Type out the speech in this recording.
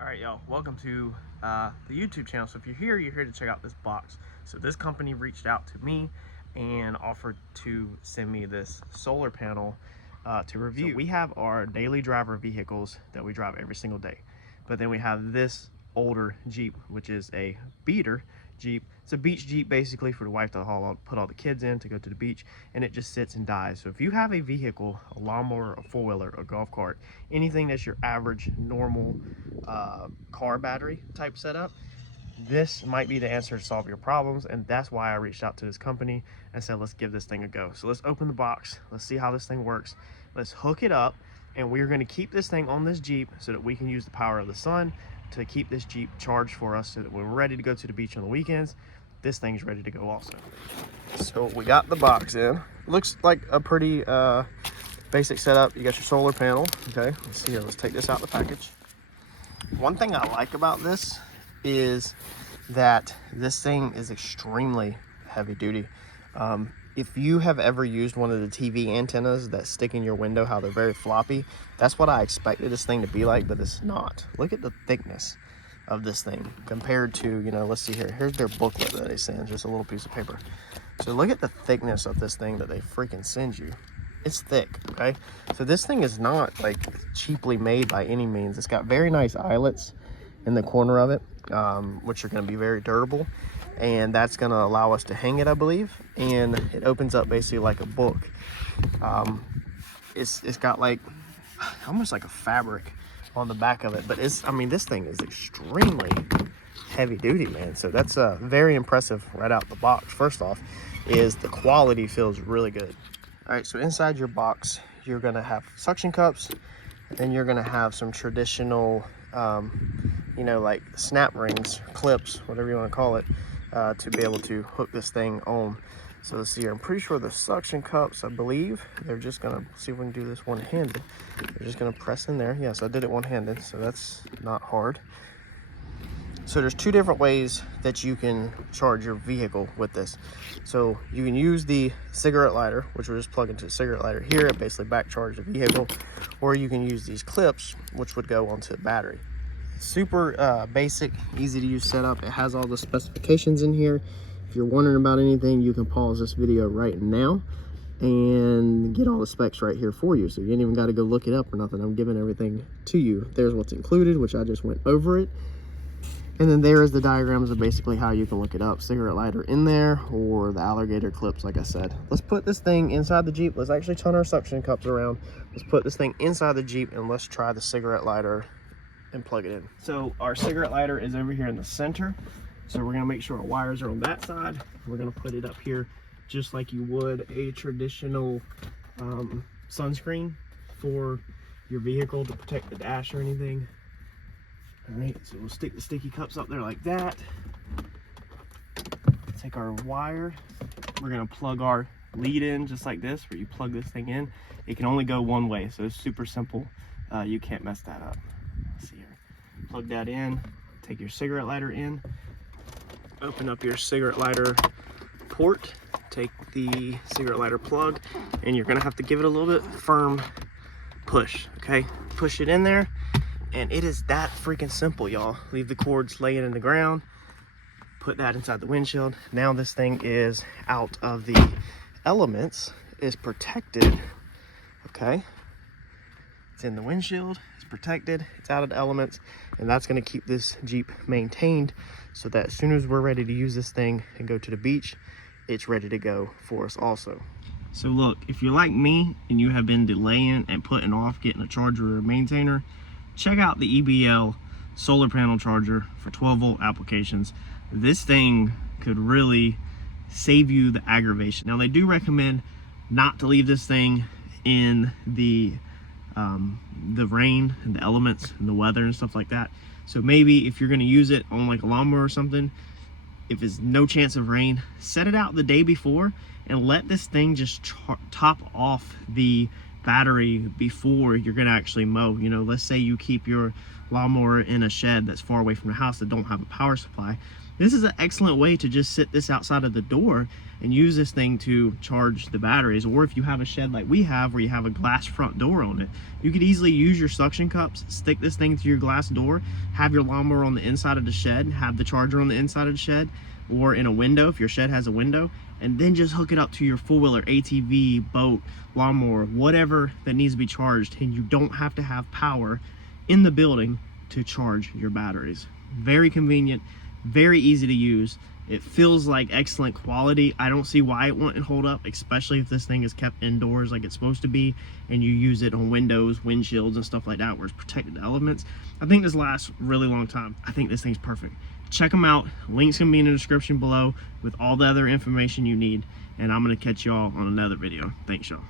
All right, y'all, welcome to the YouTube channel. So if you're here to check out this box. So this company reached out to me and offered to send me this solar panel to review. So we have our daily driver vehicles that we drive every single day, but then we have this older Jeep, which is a beater Jeep. It's a beach Jeep basically for the wife to put all the kids in to go to the beach, and it just sits and dies. So if you have a vehicle, a lawnmower, a four-wheeler, a golf cart, anything that's your average normal car battery type setup, this might be the answer to solve your problems. And that's why I reached out to this company and said, let's give this thing a go. So let's open the box, let's see how this thing works, let's hook it up, and we're going to keep this thing on this Jeep so that we can use the power of the sun to keep this Jeep charged for us, so that when we're ready to go to the beach on the weekends, this thing's ready to go also. So we got the box in. Looks like a pretty basic setup. You got your solar panel. Okay, let's see here. Let's take this out of the package. One thing I like about this is that this thing is extremely heavy duty. If you have ever used one of the TV antennas that stick in your window, how they're very floppy, that's what I expected this thing to be like, but it's not. Look at the thickness of this thing compared to, you know, let's see here. Here's their booklet that they send, just a little piece of paper. So look at the thickness of this thing that they freaking send you. It's thick, okay? So this thing is not like cheaply made by any means. It's got very nice eyelets in the corner of it, which are going to be very durable, and that's going to allow us to hang it, I believe. And it opens up basically like a book. It's got like almost like a fabric on the back of it, but I mean, this thing is extremely heavy duty, man. So that's very impressive right out the box. First off is the quality feels really good. All right, so inside your box, you're gonna have suction cups, and then you're gonna have some traditional, you know, like snap rings, clips, whatever you wanna call it, to be able to hook this thing on. So let's see here, I'm pretty sure the suction cups, I believe, they're just gonna, see if we can do this one-handed. They're just gonna press in there. Yes, I did it one-handed, so that's not hard. So there's two different ways that you can charge your vehicle with this. So you can use the cigarette lighter, which will just plug into the cigarette lighter here and basically back charge the vehicle, or you can use these clips, which would go onto the battery. Super basic, easy to use setup. It has all the specifications in here. If you're wondering about anything, you can pause this video right now and get all the specs right here for you. So you ain't even got to go look it up or nothing. I'm giving everything to you. There's what's included, which I just went over it. And then there is the diagrams of basically how you can look it up. Cigarette lighter in there, or the alligator clips, like I said. Let's put this thing inside the Jeep. Let's actually turn our suction cups around. Let's put this thing inside the Jeep and let's try the cigarette lighter and plug it in. So our cigarette lighter is over here in the center. So we're gonna make sure our wires are on that side. We're gonna put it up here just like you would a traditional sunscreen for your vehicle to protect the dash or anything. All right, so we'll stick the sticky cups up there like that. Take our wire. We're gonna plug our lead in just like this, where you plug this thing in. It can only go one way, so it's super simple. You can't mess that up. Let's see here. Plug that in, take your cigarette lighter in, open up your cigarette lighter port, take the cigarette lighter plug, and you're gonna have to give it a little bit firm push, okay? Push it in there. And it is that freaking simple, y'all. Leave the cords laying in the ground, put that inside the windshield. Now this thing is out of the elements, is protected, okay? It's in the windshield, it's protected, it's out of the elements, and that's gonna keep this Jeep maintained so that as soon as we're ready to use this thing and go to the beach, it's ready to go for us also. So look, if you're like me and you have been delaying and putting off getting a charger or a maintainer, check out the EBL solar panel charger for 12-volt applications. This thing could really save you the aggravation. Now they do recommend not to leave this thing in the rain and the elements and the weather and stuff like that. So maybe if you're gonna use it on like a lawnmower or something, if it's no chance of rain, set it out the day before and let this thing just top off the battery before you're gonna actually mow. You know, let's say you keep your lawnmower in a shed that's far away from the house that don't have a power supply. This is an excellent way to just sit this outside of the door and use this thing to charge the batteries. Or if you have a shed like we have where you have a glass front door on it, you could easily use your suction cups, stick this thing through your glass door, have your lawnmower on the inside of the shed, have the charger on the inside of the shed, or in a window if your shed has a window, and then just hook it up to your four-wheeler, ATV, boat, lawnmower, whatever that needs to be charged, and you don't have to have power in the building to charge your batteries. Very convenient, very easy to use. It feels like excellent quality. I don't see why it wouldn't hold up, especially if this thing is kept indoors like it's supposed to be and you use it on windows, windshields, and stuff like that where it's protected elements. I think this lasts a really long time. I think this thing's perfect. Check them out. Links gonna be in the description below with all the other information you need, and I'm gonna catch y'all on another video. Thanks, y'all.